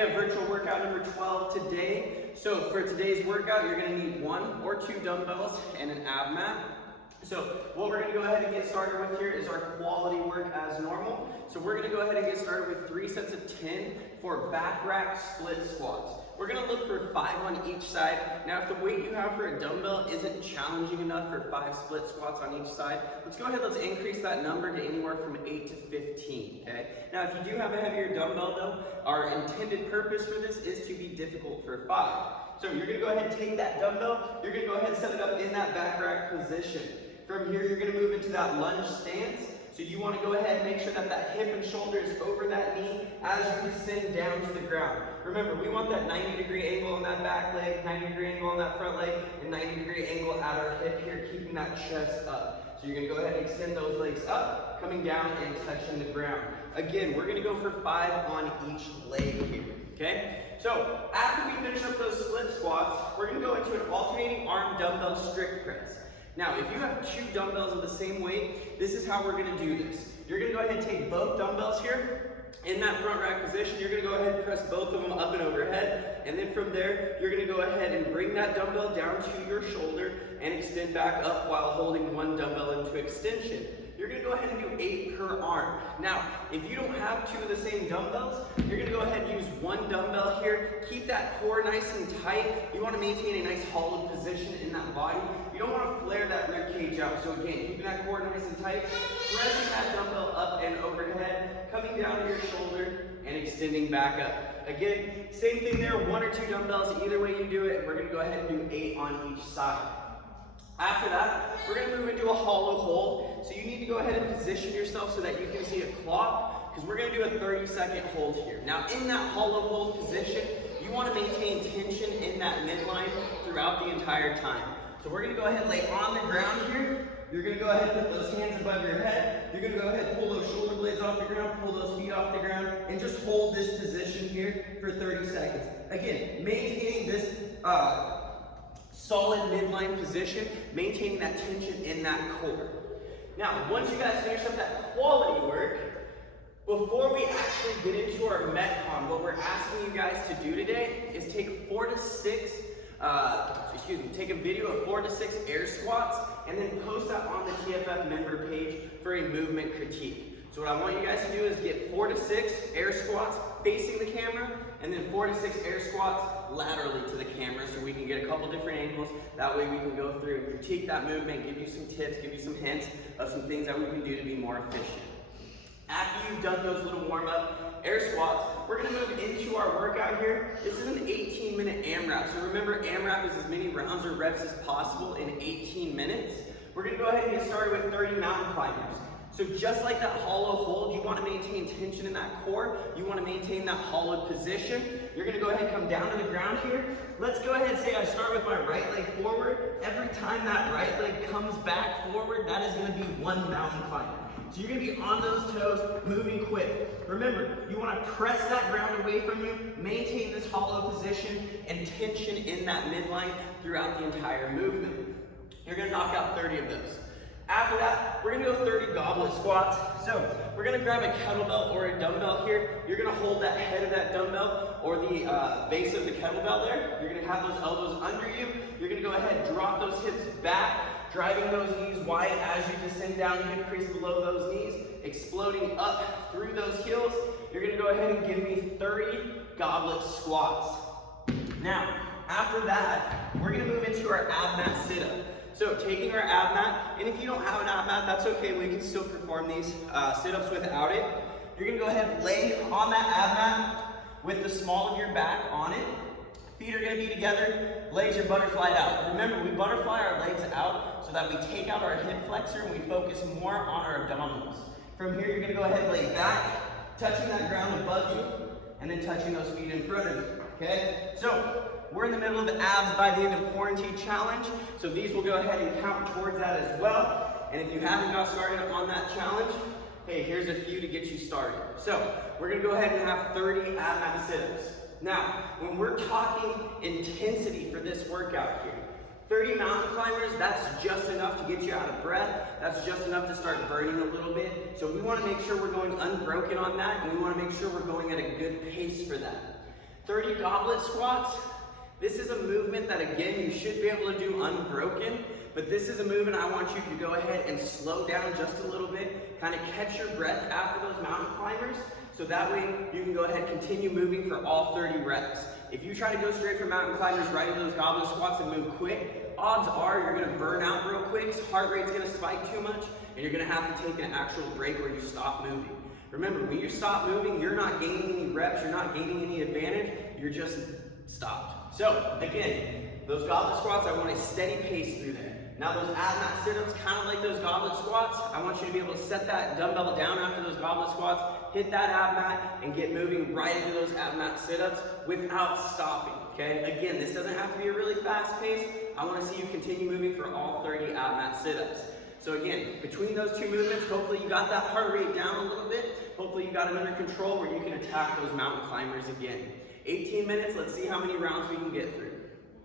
have virtual workout number 12 today. So for today's workout, you're gonna need 1 or 2 dumbbells and an ab mat. So what we're gonna go ahead and get started with here is our quality work as normal. So we're gonna go ahead and get started with 3 sets of 10 for back rack split squats. We're gonna look for 5 on each side. Now if the weight you have for a dumbbell isn't challenging enough for 5 split squats on each side, let's go ahead, let's increase that number to anywhere from 8 to 15, okay? Now if you do have a heavier dumbbell though, our intended purpose for this is to be difficult for 5. So you're gonna go ahead and take that dumbbell, you're gonna go ahead and set it up in that back rack position. From here, you're gonna move into that lunge stance. So you wanna go ahead and make sure that that hip and shoulder is over that knee as you descend down to the ground. Remember, we want that 90-degree angle on that back leg, 90-degree angle on that front leg, and 90-degree angle at our hip here, keeping that chest up. So you're gonna go ahead and extend those legs up, coming down and touching the ground. Again, we're gonna go for 5 on each leg here, okay? So after we finish up those split squats, we're gonna go into an alternating arm dumbbell strict press. Now, if you have 2 dumbbells of the same weight, this is how we're gonna do this. You're gonna go ahead and take both dumbbells here. In that front rack position, you're gonna go ahead and press both of them up and overhead. And then from there, you're gonna go ahead and bring that dumbbell down to your shoulder and extend back up while holding 1 dumbbell into extension. You're gonna go ahead and do 8 per arm. Now, if you don't have 2 of the same dumbbells, you're gonna go ahead and use 1 dumbbell here. Keep that core nice and tight. You wanna maintain a nice hollow position in that body. You don't wanna flare that rib cage out. So again, keeping that core nice and tight, pressing that dumbbell up and overhead, coming down to your shoulder, and extending back up. Again, same thing there, 1 or 2 dumbbells, either way you do it, and we're gonna go ahead and do 8 on each side. After that, we're gonna move into a hollow hold. So you need to go ahead and position yourself so that you can see a clock, because we're gonna do a 30-second hold here. Now in that hollow hold position, you wanna maintain tension in that midline throughout the entire time. So we're gonna go ahead and lay on the ground here. You're gonna go ahead and put those hands above your head. You're gonna go ahead and pull those shoulder blades off the ground, pull those feet off the ground, and just hold this position here for 30 seconds. Again, maintaining this solid midline position, maintaining that tension in that core. Now, once you guys finish up that quality work, before we actually get into our Metcon, what we're asking you guys to do today is take take a video of 4 to 6 air squats and then post that on the TFF member page for a movement critique. So what I want you guys to do is get 4 to 6 air squats facing the camera and then 4 to 6 air squats laterally to the camera so we can get a couple different angles. That way we can go through and critique that movement, give you some tips, give you some hints of some things that we can do to be more efficient. After you've done those little warm-up air squats, we're gonna move into our workout here. This is an 18-minute AMRAP. So remember, AMRAP is as many rounds or reps as possible in 18 minutes. We're gonna go ahead and get started with 30 mountain climbers. So just like that hollow hold, you wanna maintain tension in that core. You wanna maintain that hollow position. You're gonna go ahead and come down to the ground here. Let's go ahead and say I start with my right leg forward. Every time that right leg comes back forward, that is gonna be 1 mountain climber. So you're gonna be on those toes, moving quick. Remember, you wanna press that ground away from you, maintain this hollow position and tension in that midline throughout the entire movement. You're gonna knock out 30 of those. After that, we're gonna go 30 goblet squats. So we're gonna grab a kettlebell or a dumbbell here. You're gonna hold that head of that dumbbell or the base of the kettlebell there. You're gonna have those elbows under you. You're gonna go ahead and drop those hips back, driving those knees wide as you descend down, hip crease below those knees, exploding up through those heels. You're gonna go ahead and give me 30 goblet squats. Now, after that, we're gonna move into our ab mat sit-up. So taking our ab mat, and if you don't have an ab mat, that's okay, we can still perform these sit-ups without it. You're gonna go ahead and lay on that ab mat with the small of your back on it. Feet are gonna be together, legs are butterflied out. Remember, we butterfly our legs out so that we take out our hip flexor and we focus more on our abdominals. From here, you're gonna go ahead and lay back, touching that ground above you, and then touching those feet in front of you, okay? So, we're in the middle of the abs by the end of quarantine challenge, so these will go ahead and count towards that as well. And if you haven't got started on that challenge, hey, here's a few to get you started. So, we're gonna go ahead and have 30 ab mat sit-ups. Now, when we're talking intensity for this workout here, 30 mountain climbers, that's just enough to get you out of breath. That's just enough to start burning a little bit. So we wanna make sure we're going unbroken on that, and we wanna make sure we're going at a good pace for that. 30 goblet squats. This is a movement that, again, you should be able to do unbroken, but this is a movement I want you to go ahead and slow down just a little bit, kind of catch your breath after those mountain climbers, so that way you can go ahead and continue moving for all 30 reps. If you try to go straight from mountain climbers right into those goblet squats and move quick, odds are you're gonna burn out real quick, heart rate's gonna spike too much, and you're gonna have to take an actual break where you stop moving. Remember, when you stop moving, you're not gaining any reps, you're not gaining any advantage, you're just stopped. So, again, those goblet squats, I want a steady pace through there. Now those ab mat sit-ups, kind of like those goblet squats, I want you to be able to set that dumbbell down after those goblet squats, hit that ab mat, and get moving right into those ab mat sit-ups without stopping, okay? Again, this doesn't have to be a really fast pace. I want to see you continue moving for all 30 ab mat sit-ups. So again, between those two movements, hopefully you got that heart rate down a little bit. Hopefully you got it under control where you can attack those mountain climbers again. 18 minutes, let's see how many rounds we can get through.